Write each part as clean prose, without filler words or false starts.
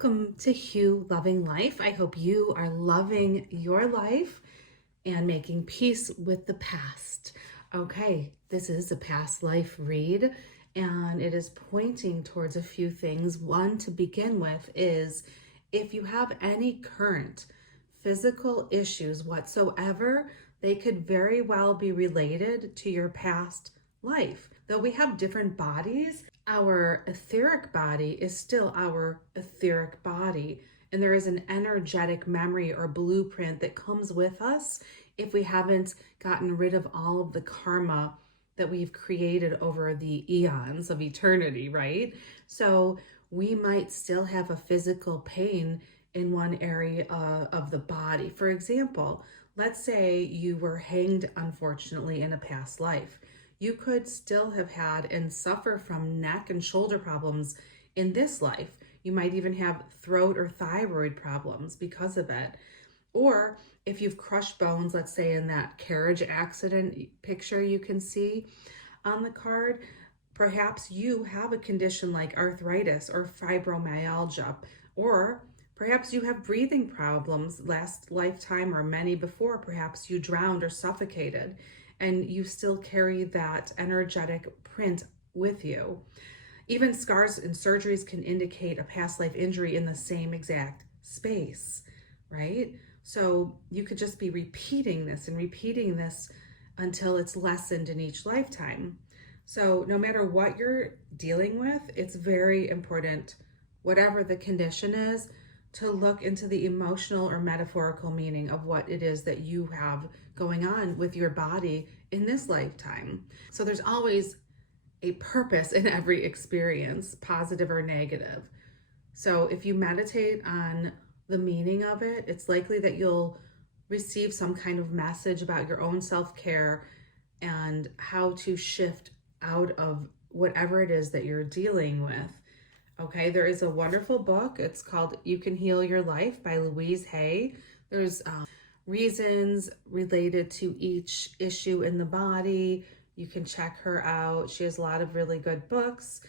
Welcome to Hue Loving Life. I hope you are loving your life and making peace with the past. Okay, this is a past life read, and it is pointing towards a few things. One to begin with is if you have any current physical issues whatsoever, they could very well be related to your past life. Though we have different bodies, our etheric body is still our etheric body. And there is an energetic memory or blueprint that comes with us if we haven't gotten rid of all of the karma that we've created over the eons of eternity, right? So we might still have a physical pain in one area of the body. For example, let's say you were hanged, unfortunately, in a past life. You could still have had and suffer from neck and shoulder problems in this life. You might even have throat or thyroid problems because of it. Or if you've crushed bones, let's say in that carriage accident picture you can see on the card, perhaps you have a condition like arthritis or fibromyalgia, or perhaps you have breathing problems last lifetime or many before. Perhaps you drowned or suffocated, and you still carry that energetic print with you. Even scars and surgeries can indicate a past life injury in the same exact space, right? So you could just be repeating this and repeating this until it's lessened in each lifetime. So no matter what you're dealing with, it's very important, whatever the condition is, to look into the emotional or metaphorical meaning of what it is that you have going on with your body in this lifetime. So there's always a purpose in every experience, positive or negative. So if you meditate on the meaning of it, it's likely that you'll receive some kind of message about your own self-care and how to shift out of whatever it is that you're dealing with. Okay, there is a wonderful book. It's called You Can Heal Your Life by Louise Hay. There's reasons related to each issue in the body. You can check her out. She has a lot of really good books,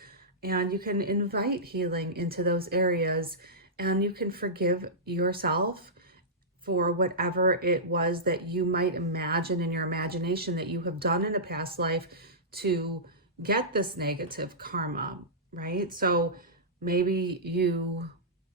and you can invite healing into those areas, and you can forgive yourself for whatever it was that you might imagine in your imagination that you have done in a past life to get this negative karma, right? So maybe you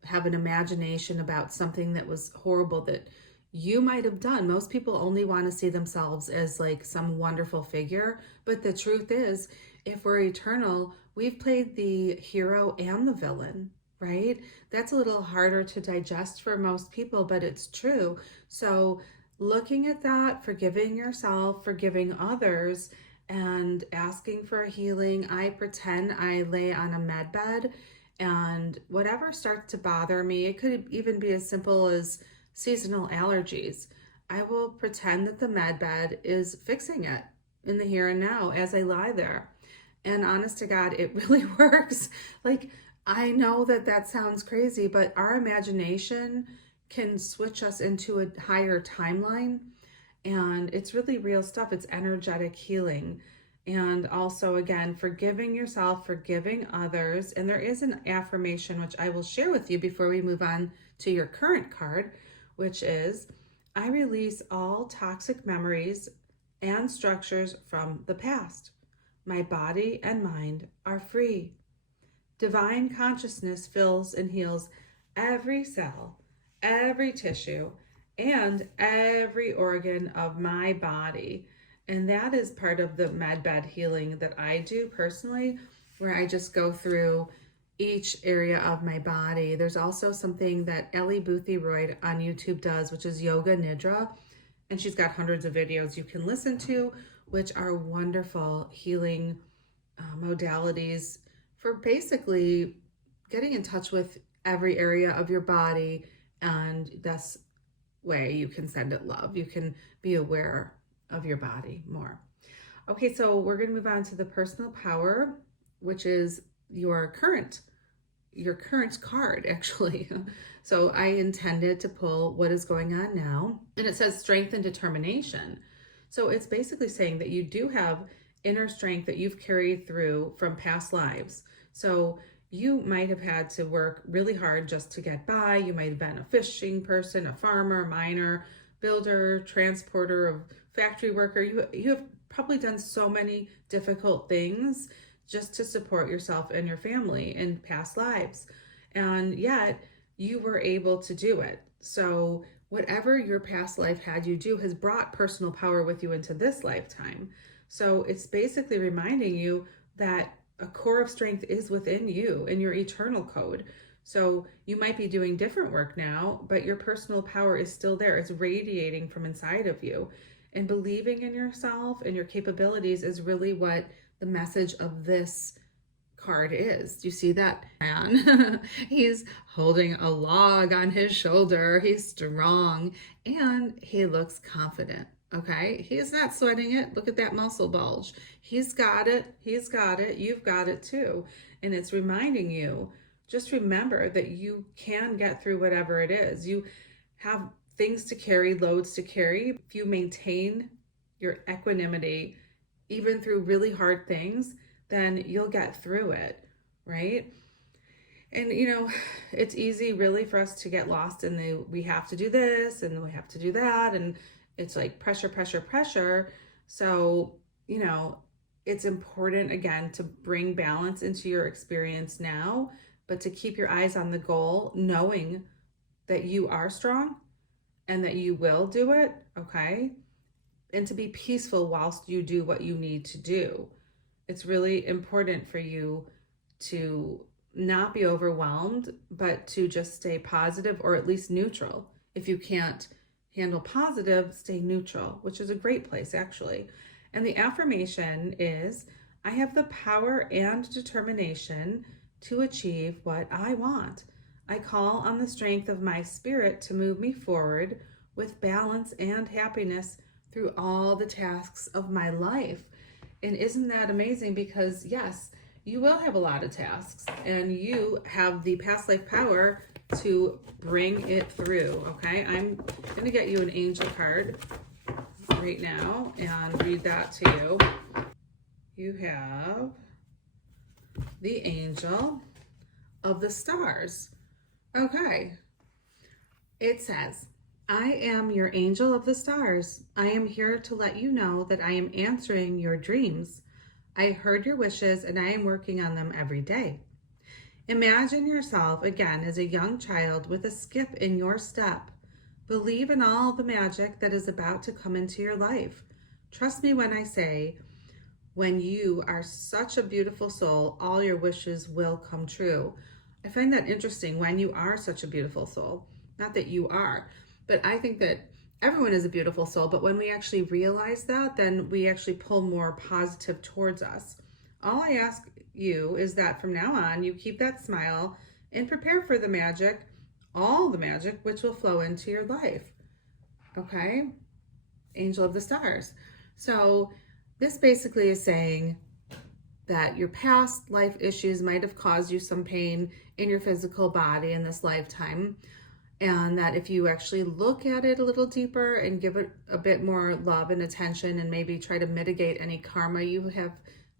have an imagination about something that was horrible that you might have done. Most people only want to see themselves as like some wonderful figure. But the truth is, if we're eternal, we've played the hero and the villain, right? That's a little harder to digest for most people, but it's true. So looking at that, forgiving yourself, forgiving others, and asking for healing. I pretend I lay on a med bed, and whatever starts to bother me, it could even be as simple as seasonal allergies. I will pretend that the med bed is fixing it in the here and now as I lie there. And honest to God, it really works. Like, I know that that sounds crazy, but our imagination can switch us into a higher timeline. And it's really real stuff. It's energetic healing. And also, again, forgiving yourself, forgiving others. And there is an affirmation, which I will share with you before we move on to your current card, which is, I release all toxic memories and structures from the past. My body and mind are free. Divine consciousness fills and heals every cell, every tissue, and every organ of my body. And that is part of the med bed healing that I do personally, where I just go through each area of my body. There's also something that Ellie Boothroyd on YouTube does, which is Yoga Nidra. And she's got hundreds of videos you can listen to, which are wonderful healing modalities for basically getting in touch with every area of your body. And that's way you can send it love. You can be aware of your body more. Okay, so we're going to move on to the personal power, which is your current card, actually. So I intended to pull what is going on now, and it says strength and determination. So it's basically saying that you do have inner strength that you've carried through from past lives. So you might have had to work really hard just to get by. You might have been a fishing person, a farmer, miner, builder, transporter, of factory worker. You have probably done so many difficult things just to support yourself and your family in past lives. And yet you were able to do it. So whatever your past life had you do has brought personal power with you into this lifetime. So it's basically reminding you that a core of strength is within you in your eternal code. So you might be doing different work now, but your personal power is still there. It's radiating from inside of you. And believing in yourself and your capabilities is really what the message of this card is. Do you see that man? He's holding a log on his shoulder. He's strong and he looks confident. Okay, he's not sweating it. Look at that muscle bulge. He's got it. He's got it. You've got it too. And it's reminding you, just remember that you can get through whatever it is. You have things to carry, loads to carry. If you maintain your equanimity, even through really hard things, then you'll get through it, right? And it's easy really for us to get lost in we have to do this and we have to do that. And it's like pressure, pressure, pressure. So, it's important again to bring balance into your experience now, but to keep your eyes on the goal, knowing that you are strong and that you will do it, okay? And to be peaceful whilst you do what you need to do. It's really important for you to not be overwhelmed, but to just stay positive or at least neutral. If you can't handle positive, stay neutral, which is a great place actually. And the affirmation is, I have the power and determination to achieve what I want. I call on the strength of my spirit to move me forward with balance and happiness through all the tasks of my life. And isn't that amazing? Because yes, you will have a lot of tasks and you have the past life power to bring it through. Okay, I'm going to get you an angel card right now and read that to you. You have the angel of the stars. Okay, it says, I am your angel of the stars. I am here to let you know that I am answering your dreams. I heard your wishes and I am working on them every day. Imagine yourself again as a young child with a skip in your step. Believe in all the magic that is about to come into your life. Trust me when I say, when you are such a beautiful soul, all your wishes will come true. I find that interesting, when you are such a beautiful soul. Not that you are, but I think that everyone is a beautiful soul, but when we actually realize that, then we actually pull more positive towards us. All I ask you is that from now on, you keep that smile and prepare for the magic, all the magic, which will flow into your life. Okay? Angel of the stars. So this basically is saying that your past life issues might have caused you some pain in your physical body in this lifetime. And that if you actually look at it a little deeper and give it a bit more love and attention and maybe try to mitigate any karma you have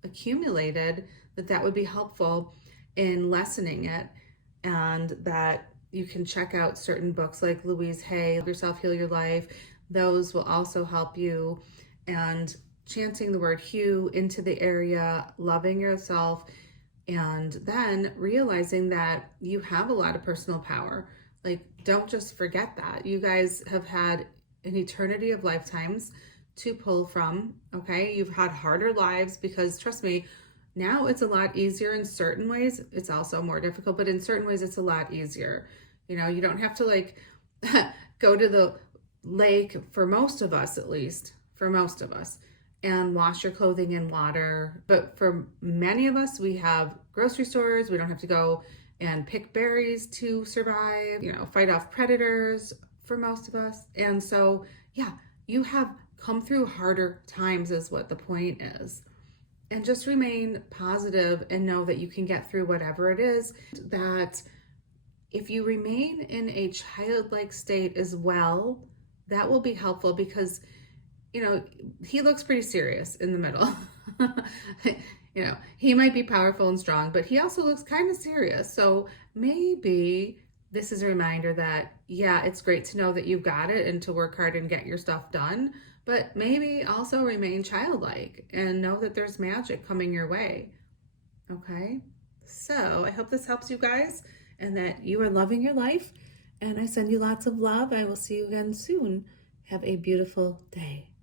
accumulated, that would be helpful in lessening it. And that you can check out certain books like Louise Hay, Yourself, Heal Your Life. Those will also help you. And chanting the word Hue into the area, loving yourself, and then realizing that you have a lot of personal power. Like, don't just forget that. You guys have had an eternity of lifetimes to pull from, okay? You've had harder lives because, trust me, now it's a lot easier in certain ways. It's also more difficult, but in certain ways it's a lot easier. You don't have to like go to the lake, for most of us at least, and wash your clothing in water. But for many of us, we have grocery stores. We don't have to go and pick berries to survive, fight off predators for most of us. And so, yeah, you have come through harder times is what the point is. And just remain positive and know that you can get through whatever it is. That if you remain in a childlike state as well, that will be helpful because, he looks pretty serious in the middle. You know, he might be powerful and strong, but he also looks kind of serious. So maybe this is a reminder that, yeah, it's great to know that you've got it and to work hard and get your stuff done, but maybe also remain childlike and know that there's magic coming your way. Okay? So I hope this helps you guys and that you are loving your life. And I send you lots of love. I will see you again soon. Have a beautiful day.